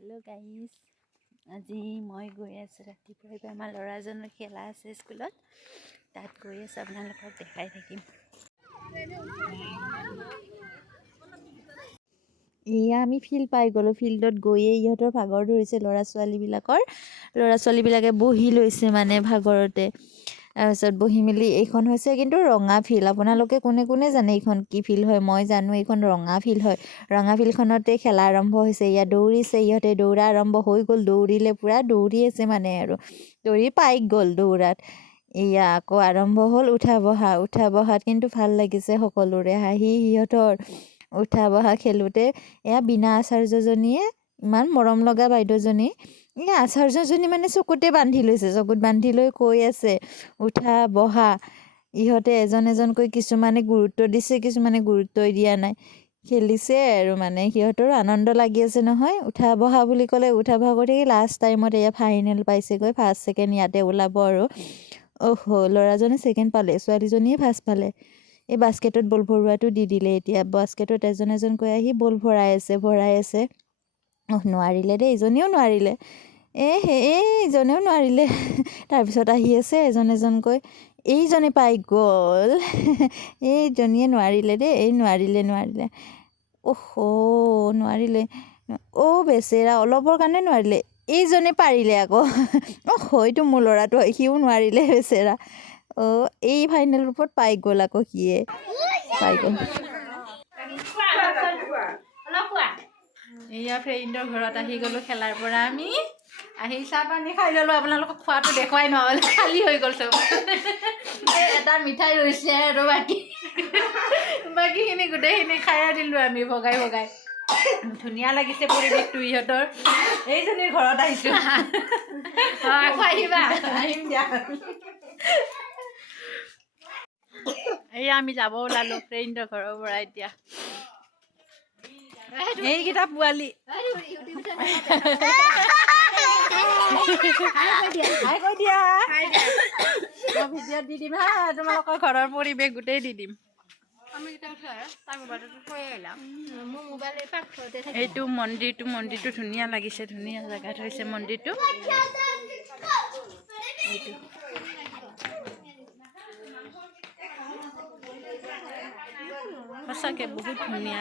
Hello' guys, আজি মই গৈ আছোঁ ৰাতিপুৱাই আমাৰ ল'ৰাজনৰ খেলা আছে স্কুলত, তাত গৈ আছোঁ, আপোনালোকক দেখাই থাকিম। এয়া আমি ফিল্ড পাই গ'লোঁ। ফিল্ডত গৈয়ে ইহঁতৰ ভাগৰ ধৰিছে। ল'ৰা ছোৱালীবিলাকে বহি লৈছে মানে ভাগৰতে। তাৰপিছত বহি মেলি এইখন হৈছে কিন্তু ৰঙা ফিল্ড। আপোনালোকে কোনে কোনে জানে এইখন কি ফিল্ড হয়? মই জানো এইখন ৰঙা ফিল্ড হয়। ৰঙা ফিল্ডখনতে খেলা আৰম্ভ হৈছে। ইয়াত দৌৰিছে ইহঁতে, দৌৰা আৰম্ভ হৈ গ'ল। দৌৰিলে পূৰা দৌৰি আছে মানে আৰু দৌৰি পাই গ'ল দৌৰাত। এয়া আকৌ আৰম্ভ হ'ল উঠা বহাত কিন্তু ভাল লাগিছে সকলোৰে হাঁহি। সিহঁতৰ উঠা বহা খেলোঁতে এয়া বীণা আচাৰ্যজনীয়ে, ইমান মৰম লগা বাইদেউজনী, এই আচাৰ্যজনী মানে চকুত বান্ধি লৈ কৈ আছে উঠা বহা। ইহঁতে এজন এজনকৈ কিছুমানে গুৰুত্ব দিছে, কিছুমানে গুৰুত্বই দিয়া নাই। খেলিছে আৰু মানে সিহঁতৰো আনন্দ লাগি আছে নহয়। উঠা বহা বুলি ক'লে উঠা বহা কৰি থাকি লাষ্ট টাইমত এয়া ফাইনেল পাইছেগৈ। ফাৰ্ষ্ট ছেকেণ্ড ইয়াতে ওলাব আৰু ল'ৰাজনে ছেকেণ্ড পালে, ছোৱালীজনীয়ে ফাৰ্ষ্ট পালে। এই বাস্কেটত বল ভৰোৱাটো দি দিলে। এতিয়া বাস্কেটত এজন এজনকৈ আহি বল ভৰাই আছে। নোৱাৰিলে দেই, ইজনীও নোৱাৰিলে। ইজনেও নোৱাৰিলে। তাৰপিছত আহি আছে এজন এজনকৈ, এইজনে পাই গ'ল। এইজনীয়ে নোৱাৰিলে দেই, নোৱাৰিলে। নোৱাৰিলে। বেচেৰা, অলপৰ কাৰণে নোৱাৰিলে। এইজনে পাৰিলে আকৌ। হয়তো মোৰ ল'ৰাটো হয়, সিও নোৱাৰিলে বেচেৰা। এই ফাইনেল ৰূপত পাই গ'ল আকৌ সিয়ে পাই গ'ল। এয়া ফ্ৰেণ্ডৰ ঘৰত আহি গ'লোঁ খেলাৰ পৰা। আমি আহি চাহ পানী খাই ল'লোঁ। আপোনালোকক খোৱাটো দেখুৱাই নহ'ল, খালী হৈ গ'ল চব। এটা মিঠাই ৰৈছে আৰু বাকীখিনি গোটেইখিনি খাই দিলোঁ আমি ভগাই। ধুনীয়া লাগিছে পৰিৱেশটো ইহঁতৰ। এইজনীৰ ঘৰত আহিছোঁ। আকৌ আহিবা? আহিম দিয়া। এয়া আমি যাব ওলালোঁ ফ্ৰেণ্ডৰ ঘৰৰ পৰা এতিয়া। এইকেইটা পোৱালি ভিডিঅ'ত দি দিম হা, তোমালোকৰ ঘৰৰ পৰিৱেশ গোটেই দি দিম। এইটো মন্দিৰটো ধুনীয়া লাগিছে, ধুনীয়া জেগাত হৈছে মন্দিৰটো। সঁচাকে বহুত ধুনীয়া।